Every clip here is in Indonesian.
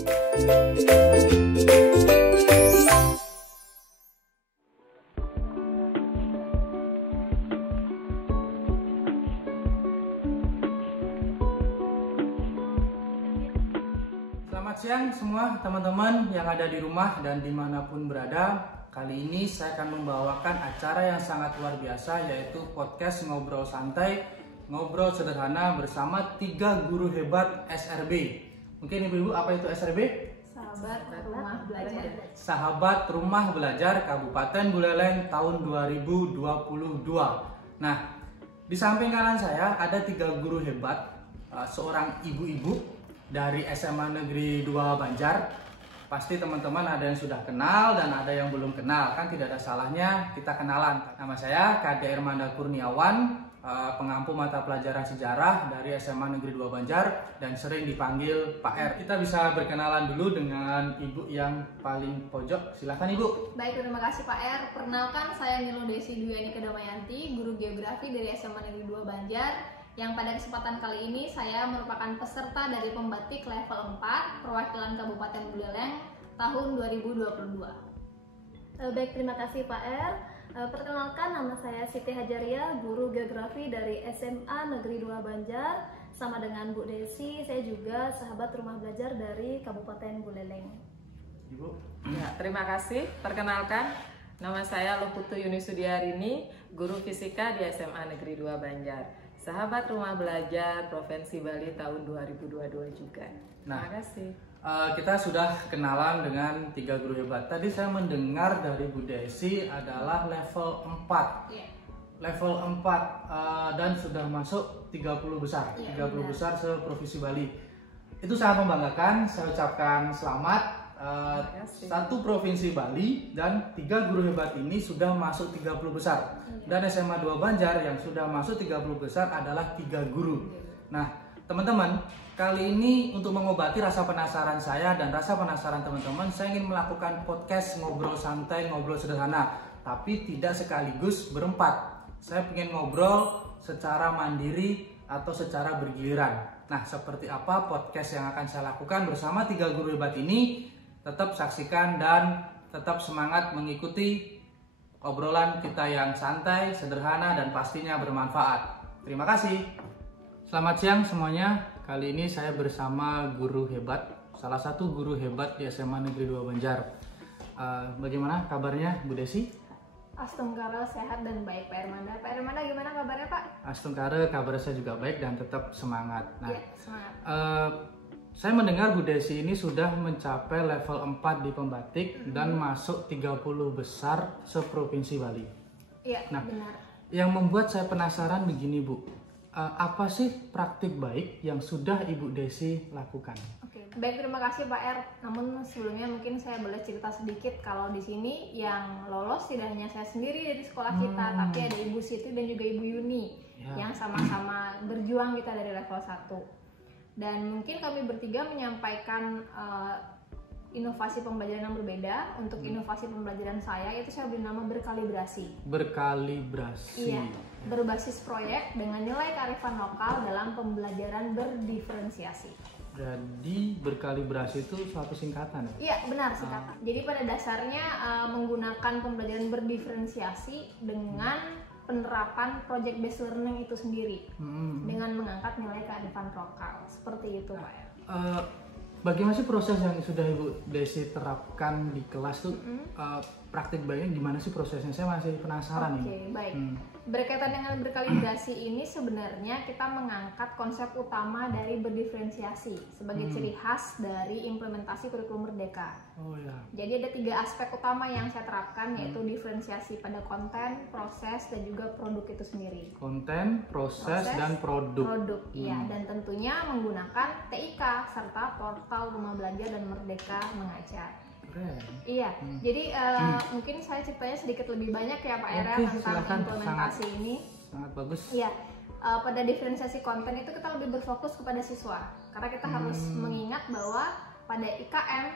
Selamat siang semua teman-teman yang ada di rumah dan dimanapun berada. Kali ini saya akan membawakan acara yang sangat luar biasa, yaitu podcast Ngobrol Santai, Ngobrol Sederhana bersama 3 guru hebat SRB. Mungkin ibu-ibu, apa itu SRB? Sahabat Rumah Belajar. Sahabat Rumah Belajar Kabupaten Buleleng tahun 2022. Nah, di samping kanan saya ada 3 guru hebat, seorang ibu-ibu dari SMA Negeri 2 Banjar. Pasti teman-teman ada yang sudah kenal dan ada yang belum kenal, kan tidak ada salahnya kita kenalan. Nama saya Kade Ermanda Kurniawan, pengampu mata pelajaran sejarah dari SMA Negeri 2 Banjar dan sering dipanggil Pak R. Kita bisa berkenalan dulu dengan ibu yang paling pojok. Silakan ibu. Baik, terima kasih Pak R. Perkenalkan, saya Nilo Desi Duyani Kedamayanti, guru geografi dari SMA Negeri 2 Banjar. Yang pada kesempatan kali ini saya merupakan peserta dari pembatik level 4 perwakilan Kabupaten Buleleng tahun 2022. Baik, terima kasih Pak R. Perkenalkan, nama saya Siti Hajaria, guru geografi dari SMA Negeri 2 Banjar. Sama dengan Bu Desi, saya juga sahabat rumah belajar dari Kabupaten Buleleng. Ibu. Ya, terima kasih. Perkenalkan, nama saya Loputu Yunisudiarini, guru fisika di SMA Negeri 2 Banjar. Sahabat rumah belajar Provinsi Bali tahun 2022 juga. Nah, terima kasih. Kita sudah kenalan dengan 3 guru hebat. Tadi saya mendengar dari Bu Desi adalah level 4. Yeah. Level 4 dan sudah masuk 30 besar. Yeah, 30 benar. besar se-Provinsi Bali. Itu sangat membanggakan. Saya ucapkan selamat. Satu Provinsi Bali dan 3 guru hebat ini sudah masuk 30 besar. Dan SMA 2 Banjar yang sudah masuk 30 besar adalah 3 guru. Nah, teman-teman, kali ini untuk mengobati rasa penasaran saya dan rasa penasaran teman-teman, saya ingin melakukan podcast Ngobrol Santai, Ngobrol Sederhana, tapi tidak sekaligus berempat. Saya ingin ngobrol secara mandiri atau secara bergiliran. Nah, seperti apa podcast yang akan saya lakukan bersama 3 guru hebat ini? Tetap saksikan dan tetap semangat mengikuti obrolan kita yang santai, sederhana, dan pastinya bermanfaat. Terima kasih. Selamat siang semuanya. Kali ini saya bersama guru hebat, salah satu guru hebat di SMA Negeri 2 Banjar. Bagaimana kabarnya Bu Desi? Astungkara sehat dan baik Pak Ermanda. Pak Ermanda gimana kabarnya Pak? Astungkara, kabar saya juga baik dan tetap semangat. Nah, Ya, semangat. saya mendengar Bu Desi ini sudah mencapai level 4 di pembatik dan masuk 30 besar se-Provinsi Bali. Iya, Nah, benar. yang membuat saya penasaran begini Bu, apa sih praktik baik yang sudah Ibu Desi lakukan? Oke, baik, terima kasih Pak R. Namun sebelumnya mungkin saya boleh cerita sedikit kalau di sini yang lolos tidak hanya saya sendiri dari sekolah kita, tapi ada Ibu Siti dan juga Ibu Yuni yang sama-sama berjuang kita dari level 1. Dan mungkin kami bertiga menyampaikan inovasi pembelajaran yang berbeda. Untuk inovasi pembelajaran saya itu saya beri nama berkalibrasi. Berkalibrasi. Iya, berbasis proyek dengan nilai kearifan lokal dalam pembelajaran berdiferensiasi. Jadi berkalibrasi itu suatu singkatan ya? Iya, benar singkatan. Jadi pada dasarnya menggunakan pembelajaran berdiferensiasi dengan penerapan project based learning itu sendiri dengan mengangkat nilai kearifan lokal seperti itu Pak. Bagaimana sih proses yang sudah Ibu Desi terapkan di kelas tuh? Praktik baiknya gimana sih prosesnya? Saya masih penasaran Oke, ini. baik. Berkaitan dengan berkalibrasi ini sebenarnya kita mengangkat konsep utama dari berdiferensiasi sebagai ciri khas dari implementasi kurikulum Merdeka. Oh ya. Jadi ada 3 aspek utama yang saya terapkan, yaitu diferensiasi pada konten, proses, dan juga produk itu sendiri. Konten, proses, dan produk. Iya, dan tentunya menggunakan TIK serta portal Rumah Belajar dan Merdeka Mengajar. Keren. Iya, jadi mungkin saya ceritanya sedikit lebih banyak ya Pak Era Oke, tentang silakan. implementasi ini. Sangat bagus. Iya, pada diferensiasi konten itu kita lebih berfokus kepada siswa, karena kita harus mengingat bahwa pada IKM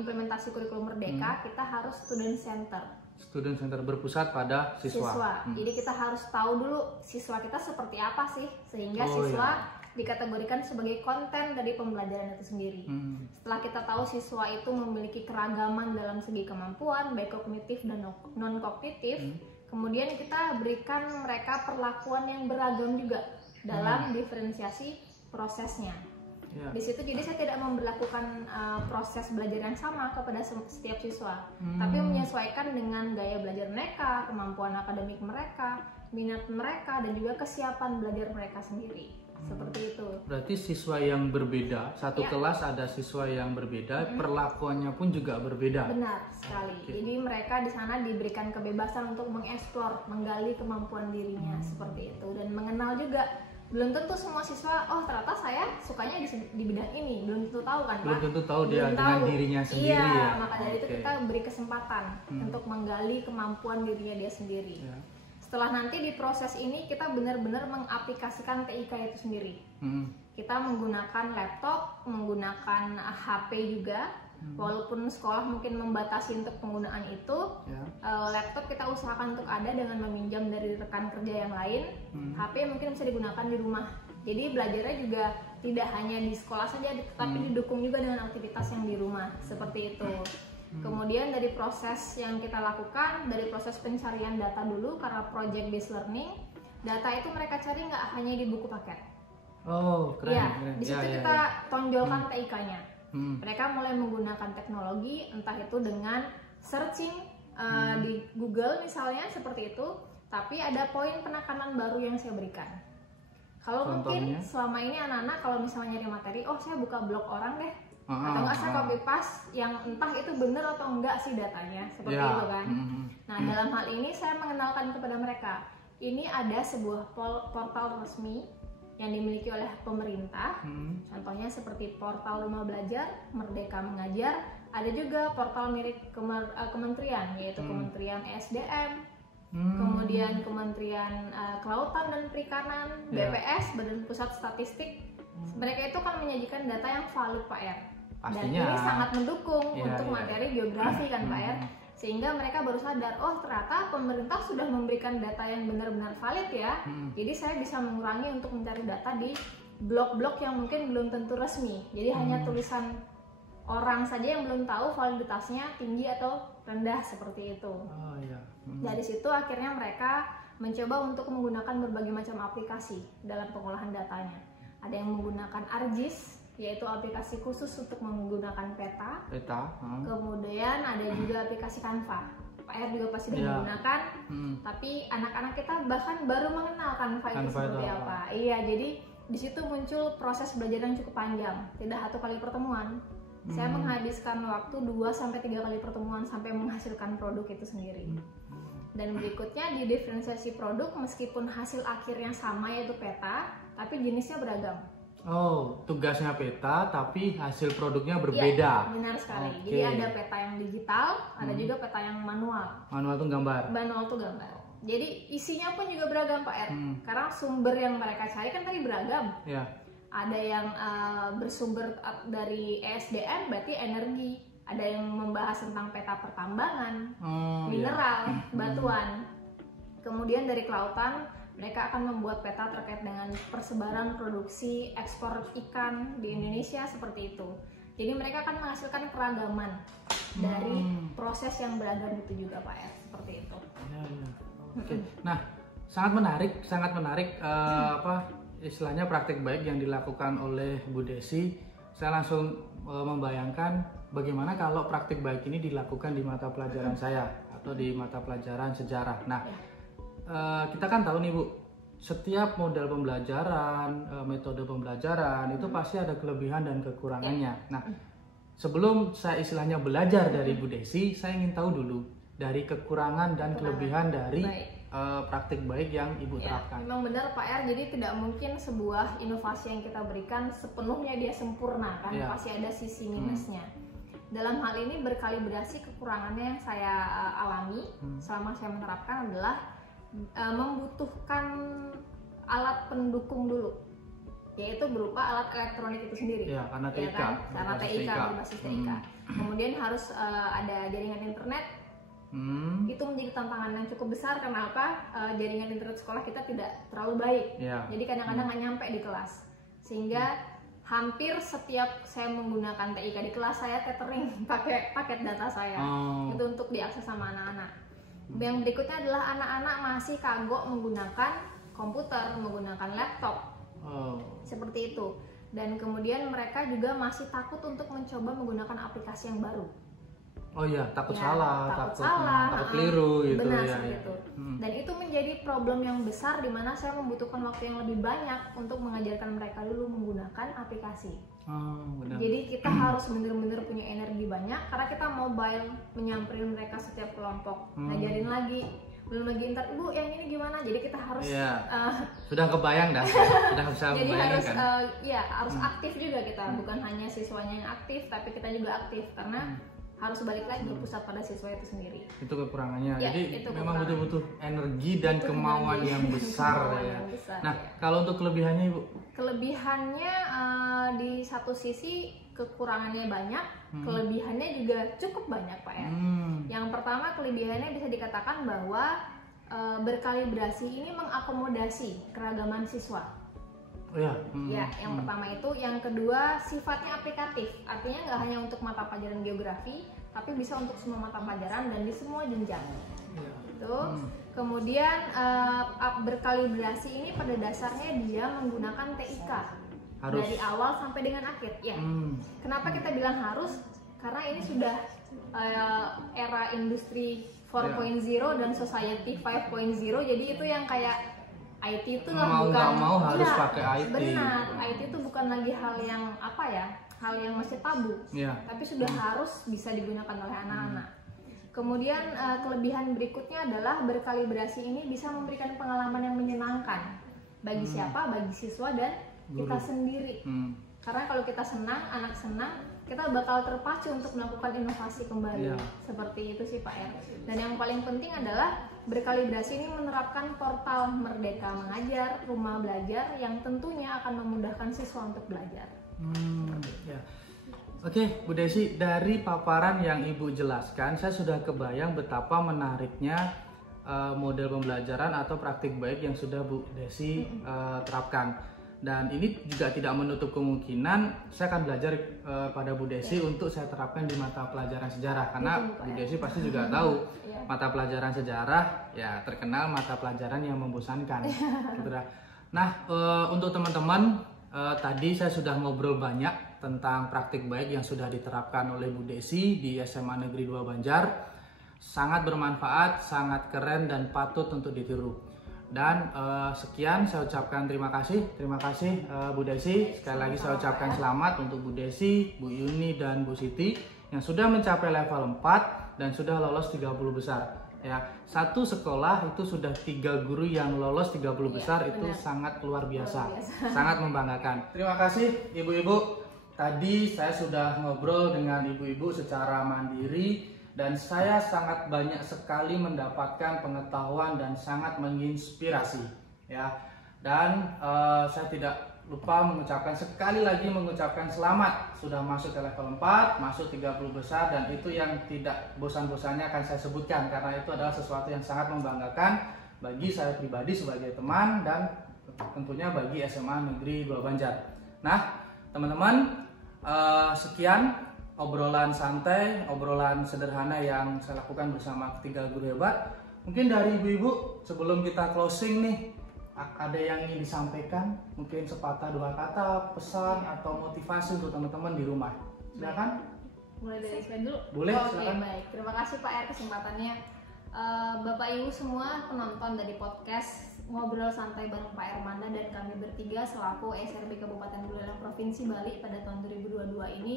implementasi kurikulum Merdeka kita harus student center. Student center berpusat pada siswa. Jadi kita harus tahu dulu siswa kita seperti apa sih, sehingga siswa dikategorikan sebagai konten dari pembelajaran itu sendiri. Setelah kita tahu siswa itu memiliki keragaman dalam segi kemampuan, baik kognitif dan non-kognitif, kemudian kita berikan mereka perlakuan yang beragam juga dalam diferensiasi prosesnya. Di situ jadi saya tidak memberlakukan proses belajar yang sama kepada setiap siswa, tapi menyesuaikan dengan gaya belajar mereka, kemampuan akademik mereka, minat mereka, dan juga kesiapan belajar mereka sendiri. Seperti itu. Berarti siswa yang berbeda, satu kelas ada siswa yang berbeda, perlakuannya pun juga berbeda. Benar sekali. Jadi mereka di sana diberikan kebebasan untuk mengeksplor, menggali kemampuan dirinya seperti itu, dan mengenal juga. Belum tentu semua siswa, oh ternyata saya sukanya di bidang ini, belum tentu tahu kan Pak? Belum tentu tahu dia dengan dirinya sendiri. Iya, maka dari itu kita beri kesempatan untuk menggali kemampuan dirinya dia sendiri. Setelah nanti di proses ini kita benar-benar mengaplikasikan TIK itu sendiri. Kita menggunakan laptop, menggunakan HP juga. Walaupun sekolah mungkin membatasi untuk penggunaan itu, laptop kita usahakan untuk ada dengan meminjam dari rekan kerja yang lain. HP mungkin bisa digunakan di rumah. Jadi belajarnya juga tidak hanya di sekolah saja, tetapi didukung juga dengan aktivitas yang di rumah, seperti itu. Kemudian dari proses yang kita lakukan, dari proses pencarian data dulu, karena project based learning, data itu mereka cari nggak hanya di buku paket. Oh, keren. Ya, keren. di situ kita tonjolkan TIK-nya. Mereka mulai menggunakan teknologi, entah itu dengan searching di Google misalnya seperti itu, tapi ada poin penekanan baru yang saya berikan. Kalau mungkin selama ini anak-anak kalau misalnya nyari materi, oh saya buka blog orang deh, atau enggak saya copy paste yang entah itu benar atau enggak sih datanya, seperti itu kan. Nah dalam hal ini saya mengenalkan kepada mereka, ini ada sebuah portal resmi yang dimiliki oleh pemerintah, contohnya seperti portal Rumah Belajar, Merdeka Mengajar, ada juga portal milik kementerian, yaitu Kementerian ESDM, kemudian Kementerian Kelautan dan Perikanan, BPS, Badan Pusat Statistik. Mereka itu kan menyajikan data yang valid Pak R. Dan ini sangat mendukung untuk materi geografi kan Pak R. Sehingga mereka baru sadar, oh ternyata pemerintah sudah memberikan data yang benar-benar valid ya. Jadi saya bisa mengurangi untuk mencari data di blog-blog yang mungkin belum tentu resmi. Jadi hanya tulisan orang saja yang belum tahu validitasnya tinggi atau rendah seperti itu. Dari situ akhirnya mereka mencoba untuk menggunakan berbagai macam aplikasi dalam pengolahan datanya. Ada yang menggunakan ArcGIS, yaitu aplikasi khusus untuk menggunakan peta. Kemudian ada juga aplikasi Canva. Pak R juga pasti sudah menggunakan. Tapi anak-anak kita bahkan baru mengenal Canva itu seperti apa. Iya, jadi di situ muncul proses belajar yang cukup panjang. Tidak 1 kali pertemuan. Saya menghabiskan waktu 2-3 kali pertemuan sampai menghasilkan produk itu sendiri. Dan berikutnya di diferensiasi produk, meskipun hasil akhirnya sama yaitu peta, tapi jenisnya beragam. Oh, tugasnya peta, tapi hasil produknya berbeda. Ya, benar sekali. Jadi ada peta yang digital, ada juga peta yang manual. Manual itu gambar. Manual itu gambar. Jadi isinya pun juga beragam Pak R. Karena sumber yang mereka cari kan tadi beragam. Ada yang bersumber dari ESDM, berarti energi. Ada yang membahas tentang peta pertambangan, mineral, batuan. Kemudian dari kelautan, mereka akan membuat peta terkait dengan persebaran produksi ekspor ikan di Indonesia seperti itu. Jadi mereka akan menghasilkan keragaman dari proses yang beragam itu juga Pak R, seperti itu. Nah, sangat menarik apa istilahnya praktik baik yang dilakukan oleh Bu Desi. Saya langsung membayangkan bagaimana kalau praktik baik ini dilakukan di mata pelajaran saya atau di mata pelajaran sejarah. Nah, kita kan tahu nih Bu, setiap model pembelajaran, metode pembelajaran itu pasti ada kelebihan dan kekurangannya. Nah, sebelum saya istilahnya belajar dari Bu Desi, saya ingin tahu dulu dari kekurangan dan kelebihan dari praktik baik yang Ibu terapkan. Memang benar Pak R, jadi tidak mungkin sebuah inovasi yang kita berikan sepenuhnya dia sempurna kan, pasti ada sisi minusnya. Dalam hal ini berkalibrasi kekurangannya yang saya alami selama saya menerapkan adalah membutuhkan alat pendukung dulu, yaitu berupa alat elektronik itu sendiri. Karena TIK, karena TIK berbasis TIK. Kemudian harus ada jaringan internet. Itu menjadi tantangan yang cukup besar karena apa? Jaringan internet sekolah kita tidak terlalu baik. Jadi kadang-kadang nggak nyampe di kelas. sehingga hampir setiap saya menggunakan TIK di kelas saya tethering pakai paket data saya itu untuk diakses sama anak-anak. Yang berikutnya adalah anak-anak masih kagok menggunakan komputer, menggunakan laptop seperti itu, dan kemudian mereka juga masih takut untuk mencoba menggunakan aplikasi yang baru. Oh iya, takut salah, takut keliru gitu. Benar ya, seperti itu. Dan itu menjadi problem yang besar di mana saya membutuhkan waktu yang lebih banyak untuk mengajarkan mereka dulu menggunakan aplikasi. Benar. Jadi kita harus benar-benar punya energi banyak karena kita mobile, menyamperin mereka setiap kelompok, ngajarin lagi. Belum lagi ntar, ibu yang ini gimana? Jadi kita harus sudah kebayang dah, sudah bisa jadi harus membayangkan. harus aktif juga kita, bukan hanya siswanya yang aktif, tapi kita juga aktif karena harus balik lagi berpusat pada siswa itu sendiri. Itu kekurangannya. Ya, jadi itu memang kekurangan. butuh energi dan kemauan yang besar ya. Nah, kalau untuk kelebihannya Ibu? Kelebihannya di satu sisi kekurangannya banyak, kelebihannya juga cukup banyak Pak ya. Yang pertama kelebihannya bisa dikatakan bahwa berkalibrasi ini mengakomodasi keragaman siswa. Ya, yang pertama itu. Yang kedua sifatnya aplikatif, artinya nggak hanya untuk mata pelajaran geografi, tapi bisa untuk semua mata pelajaran dan di semua jenjang. Gitu. Kemudian berkalibrasi ini pada dasarnya dia menggunakan TIK harus dari awal sampai dengan akhir. Ya. Kenapa kita bilang harus? Karena ini sudah era industri 4.0 dan society 5.0, jadi itu yang kayak IT itu mau bukan nggak mau harus pakai IT. Benar, IT itu bukan lagi hal yang hal yang masih tabu, tapi sudah harus bisa digunakan oleh anak-anak. Kemudian kelebihan berikutnya adalah berkalibrasi ini bisa memberikan pengalaman yang menyenangkan bagi siapa? Bagi siswa dan kita sendiri. Karena kalau kita senang, anak senang, kita bakal terpacu untuk melakukan inovasi kembali. Seperti itu sih Pak R. Dan yang paling penting adalah berkalibrasi ini menerapkan portal Merdeka Mengajar, Rumah Belajar yang tentunya akan memudahkan siswa untuk belajar. Oke, Bu Desi, dari paparan yang Ibu jelaskan, saya sudah kebayang betapa menariknya model pembelajaran atau praktik baik yang sudah Bu Desi terapkan. Dan ini juga tidak menutup kemungkinan saya akan belajar pada Bu Desi untuk saya terapkan di mata pelajaran sejarah, karena Bu Desi pasti juga tahu mata pelajaran sejarah ya terkenal mata pelajaran yang membosankan. Nah, untuk teman-teman tadi saya sudah ngobrol banyak tentang praktik baik yang sudah diterapkan oleh Bu Desi di SMA Negeri 2 Banjar. Sangat bermanfaat, sangat keren dan patut untuk ditiru. Dan sekian saya ucapkan terima kasih Bu Desi. Sekali lagi saya ucapkan selamat untuk Bu Desi, Bu Yuni dan Bu Siti yang sudah mencapai level 4 dan sudah lolos 30 besar. Ya, satu sekolah itu sudah 3 guru yang lolos 30 besar, itu sangat luar biasa, sangat membanggakan. Terima kasih ibu-ibu. Tadi saya sudah ngobrol dengan ibu-ibu secara mandiri dan saya sangat banyak sekali mendapatkan pengetahuan dan sangat menginspirasi ya. Dan saya tidak lupa sekali lagi mengucapkan selamat sudah masuk ke level 4, masuk 30 besar, dan itu yang tidak bosan-bosannya akan saya sebutkan karena itu adalah sesuatu yang sangat membanggakan bagi saya pribadi sebagai teman dan tentunya bagi SMA Negeri 2 Banjar. Nah, teman-teman, sekian obrolan santai, obrolan sederhana yang saya lakukan bersama ketiga guru hebat. Mungkin dari ibu-ibu sebelum kita closing nih, ada yang ingin disampaikan? Mungkin sepatah dua kata, pesan atau motivasi untuk teman-teman di rumah. Silakan. Mulai dari saya dulu. Boleh, silakan. Baik. Terima kasih Pak R kesempatannya. Bapak Ibu semua penonton dari podcast Ngobrol Santai bareng Pak Ermanda dan kami bertiga selaku SRB Kabupaten Buleleng Provinsi Bali pada tahun 2022 ini.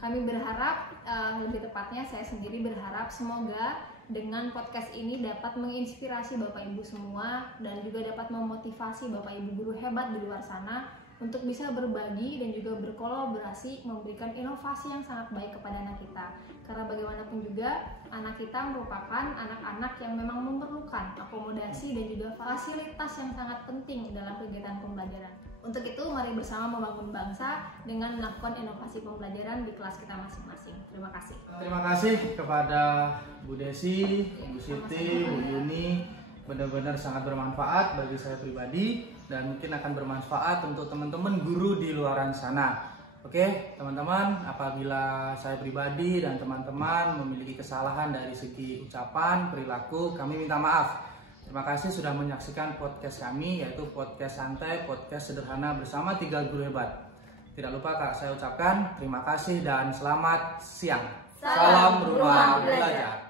Kami berharap, lebih tepatnya saya sendiri berharap semoga dengan podcast ini dapat menginspirasi Bapak Ibu semua dan juga dapat memotivasi Bapak Ibu guru hebat di luar sana untuk bisa berbagi dan juga berkolaborasi memberikan inovasi yang sangat baik kepada anak kita. Karena bagaimanapun juga anak kita merupakan anak-anak yang memang memerlukan akomodasi dan juga fasilitas yang sangat penting dalam kegiatan pembelajaran. Untuk itu, mari bersama membangun bangsa dengan melakukan inovasi pembelajaran di kelas kita masing-masing. Terima kasih. Terima kasih kepada Bu Desi, Bu Siti, Bu Yuni, benar-benar sangat bermanfaat bagi saya pribadi dan mungkin akan bermanfaat untuk teman-teman guru di luaran sana. Oke, teman-teman, apabila saya pribadi dan teman-teman memiliki kesalahan dari segi ucapan, perilaku, kami minta maaf. Terima kasih sudah menyaksikan podcast kami, yaitu podcast santai, podcast sederhana bersama 3 guru hebat. Tidak lupa Kak, saya ucapkan terima kasih dan selamat siang. Salam Rumah Belajar.